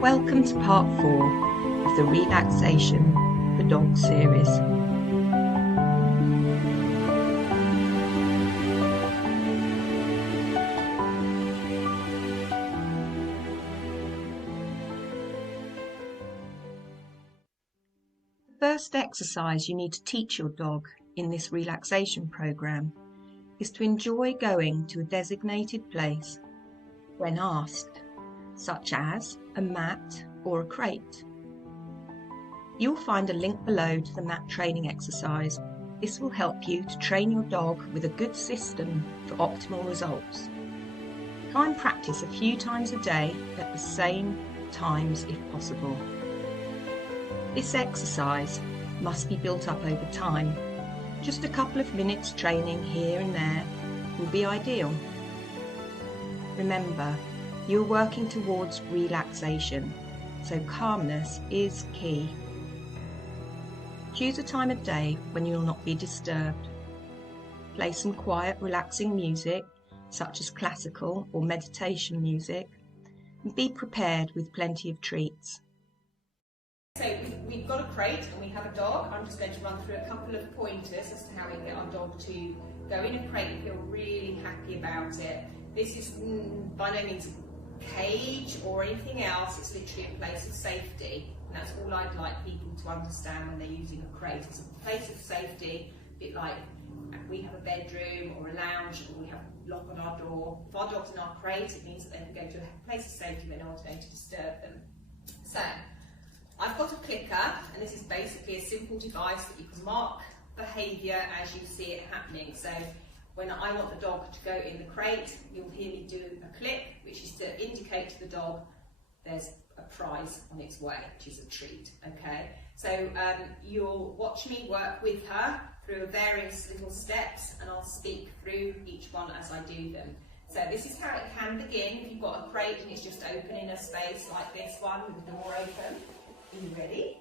Welcome to part 4 of the Relaxation for Dogs series. The first exercise you need to teach your dog in this relaxation program is to enjoy going to a designated place when asked, such as a mat or a crate. You'll find a link below to the mat training exercise. This will help you to train your dog with a good system for optimal results. Try and practice a few times a day at the same times if possible. This exercise must be built up over time. Just a couple of minutes training here and there will be ideal. Remember, you're working towards relaxation, so calmness is key. Choose a time of day when you'll not be disturbed. Play some quiet, relaxing music, such as classical or meditation music, and be prepared with plenty of treats. So we've got a crate and we have a dog. I'm just going to run through a couple of pointers as to how we can get our dog to go in a crate and feel really happy about it. This is by no means cage or anything else, it's literally a place of safety, and that's all I'd like people to understand when they're using a crate. It's a place of safety, a bit like we have a bedroom or a lounge or we have a lock on our door. If our dog's in our crate, it means that they can go to a place of safety where no one's going to disturb them. So I've got a clicker, and this is basically a simple device that you can mark behaviour as you see it happening. So when I want the dog to go in the crate, you'll hear me do a click, which is to indicate to the dog there's a prize on its way, which is a treat, okay? So you'll watch me work with her through various little steps, and I'll speak through each one as I do them. So this is how it can begin. If you've got a crate and it's just open in a space like this one with the door open. Are you ready?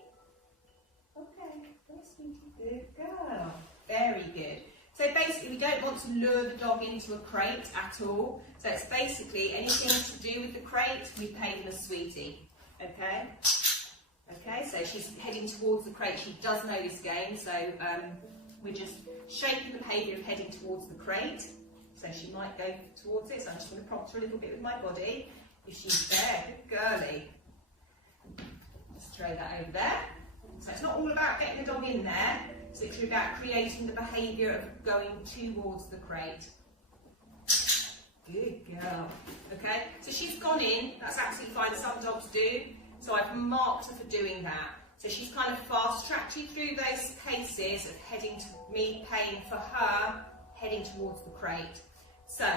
Okay, that's sweetie, good girl. Very good. So basically we don't want to lure the dog into a crate at all. So it's basically anything to do with the crate, we pay them a sweetie. Okay? Okay, so she's heading towards the crate. She does know this game, so we're just shaping the behaviour of heading towards the crate. So she might go towards it, so I'm just going to prompt her a little bit with my body. If she's there, good girlie. Just throw that over there. So it's not all about getting the dog in there. It's literally about creating the behaviour of going towards the crate. Good girl. Okay, so she's gone in. That's absolutely fine. Some dogs do. So I've marked her for doing that. So she's kind of fast-tracked you through those paces of heading to me paying for her, heading towards the crate. So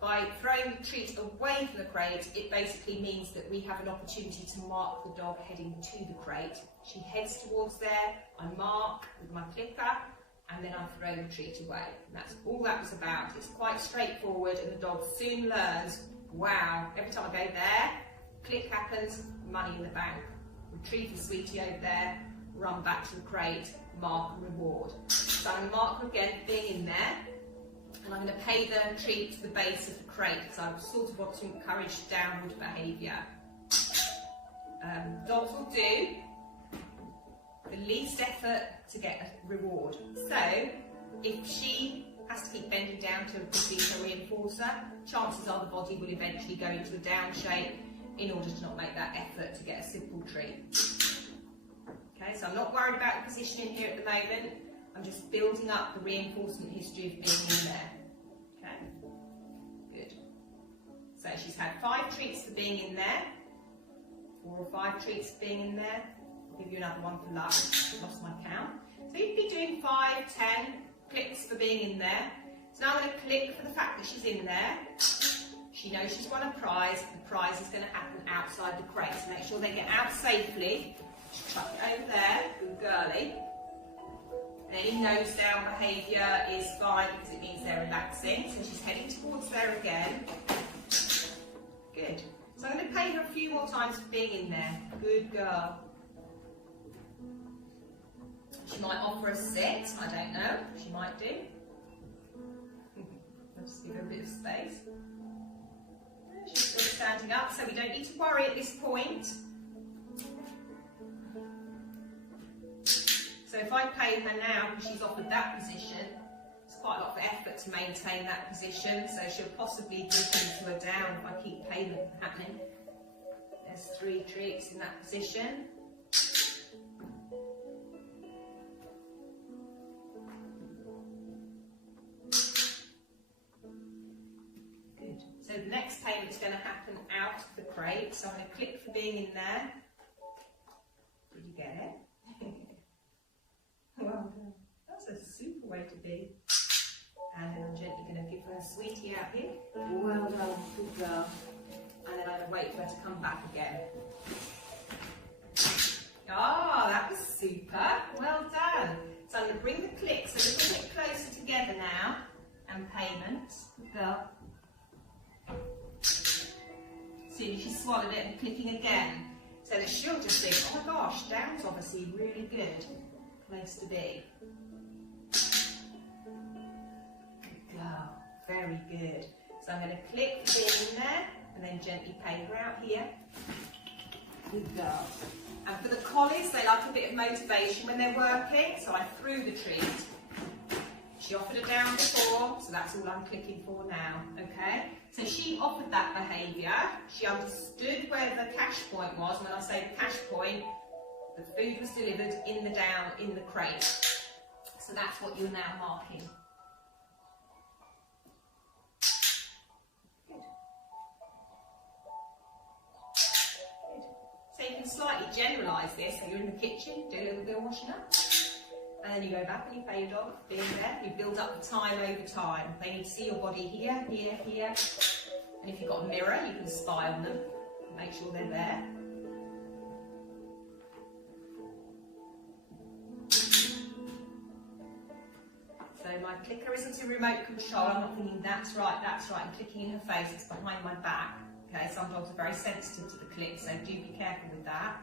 by throwing the treat away from the crate, it basically means that we have an opportunity to mark the dog heading to the crate. She heads towards there, I mark with my clicker, and then I throw the treat away. And that's all that was about. It's quite straightforward, and the dog soon learns, wow, every time I go there, click happens, money in the bank. Retrieve the sweetie over there, run back to the crate, mark and reward. So I'm going to mark her again being in there. And I'm going to pay the treat to the base of the crate because I sort of want to encourage downward behaviour. Dogs will do the least effort to get a reward. So if she has to keep bending down to receive her reinforcer, chances are the body will eventually go into a down shape in order to not make that effort to get a simple treat. Okay, so I'm not worried about the positioning here at the moment. I'm just building up the reinforcement history of being in there. Okay, good. So she's had 5 treats for being in there, 4 or 5 treats for being in there. I'll give you another one for luck. I've lost my count. So you'd be doing 5, 10 clicks for being in there. So now I'm going to click for the fact that she's in there. She knows she's won a prize. The prize is going to happen outside the crate. So make sure they get out safely. Chuck it over there, good girlie. And any nose down behaviour is fine because it means they're relaxing. So she's heading towards there again. Good. So I'm going to pay her a few more times for being in there. Good girl. She might offer a sit, I don't know, she might do. Let's give her a bit of space. She's still standing up, so we don't need to worry at this point. So if I pay her now because she's offered that position, it's quite a lot of effort to maintain that position, so she'll possibly dip into a down if I keep payment happening. There's 3 treats in that position. Good. So the next payment's going to happen out of the crate, so I'm going to click for being in there. Did you get it? Well done. That's a super way to be. And then I'm gently going to give her a sweetie out here. Well done, good girl. And then I'm going to wait for her to come back again. Oh, that was super. Well done. So I'm going to bring the clicks a little bit closer together now. And payments. Good girl. See, she swallowed it and clicking again. So that she'll just think, oh my gosh, down's obviously really good place to be. Good girl. Very good. So I'm going to click for being in there and then gently pay her out here. Good girl. And for the collies, they like a bit of motivation when they're working, so I threw the treat. She offered a down before, so that's all I'm clicking for now, okay? So she offered that behaviour. She understood where the cash point was. When I say the cash point, the food was delivered in the down, in the crate. So that's what you're now marking. Good. Good. So you can slightly generalise this. So you're in the kitchen, do a little bit of washing up. And then you go back and you pay your dog being there. You build up the time over time. They need to see your body here, here, here. And if you've got a mirror, you can spy on them and make sure they're there. So my clicker isn't a remote control. I'm not thinking that's right, I'm clicking in her face, it's behind my back. Okay, some dogs are very sensitive to the click, so do be careful with that.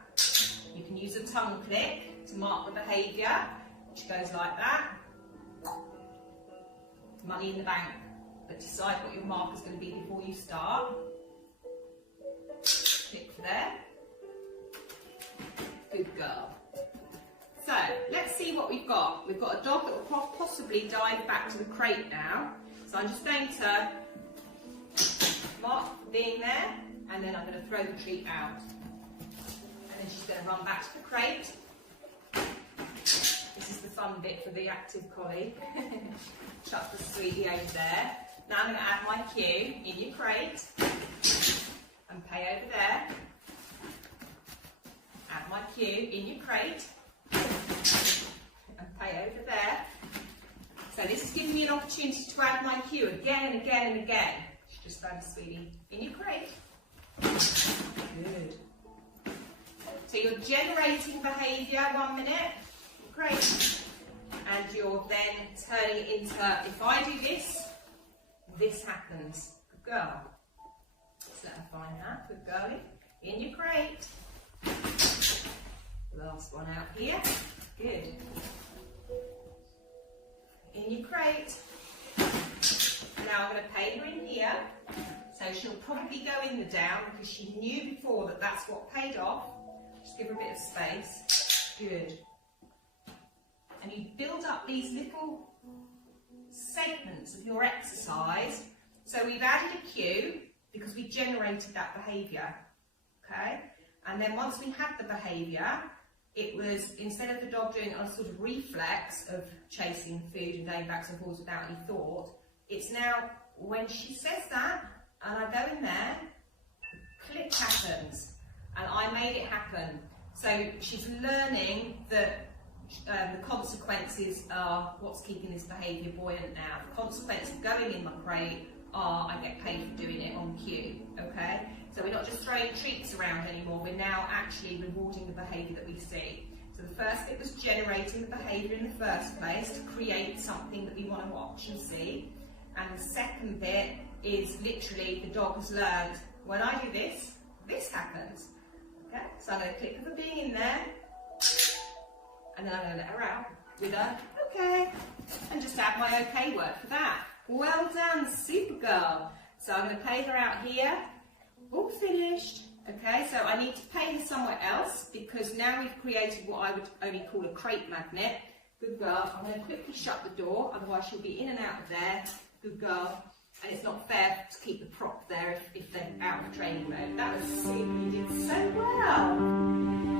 You can use a tongue click to mark the behaviour, which goes like that. Money in the bank, but decide what your mark is going to be before you start. Click for there. Good girl. So, let's see what we've got. We've got a dog that will possibly dive back to the crate now. So I'm just going to mark being there, and then I'm going to throw the treat out. And then she's going to run back to the crate. This is the fun bit for the active collie. Chuck the sweetie over there. Now I'm going to add my cue in your crate and pay over there. Add my cue in your crate and pay over there. So this is giving me an opportunity to add my cue again and again and again. Just throw the sweetie in your crate. Good. So you're generating behaviour 1 minute. Great. And you're then turning it into, if I do this, this happens. Good girl. So let her find that. Good girl. In your crate. Last one out here. Good. In your crate. Now I'm going to pay her in here. So she'll probably go in the down because she knew before that that's what paid off. Just give her a bit of space. Good. And you build up these little segments of your exercise. So we've added a cue because we generated that behaviour. Okay? And then once we had the behaviour, it was, instead of the dog doing a sort of reflex of chasing food and going backwards and forwards without any thought, it's now, when she says that, and I go in there, click happens. And I made it happen. So she's learning that the consequences are what's keeping this behaviour buoyant now. The consequences of going in my crate are I get paid for doing it on cue, okay? So we're not just throwing treats around anymore, we're now actually rewarding the behaviour that we see. So the first bit was generating the behaviour in the first place to create something that we want to watch and see. And the second bit is literally the dog has learned, when I do this, this happens. Okay? So I'm going to click for being in there, and then I'm going to let her out. with her, okay, and just add my okay word for that. Well done, super girl. So I'm going to pay her out here. All finished. Okay, so I need to pay her somewhere else because now we've created what I would only call a crate magnet. Good girl. I'm going to quickly shut the door, otherwise she'll be in and out of there. Good girl. And it's not fair to keep the prop there if they're out of training mode. That was super. You did so well.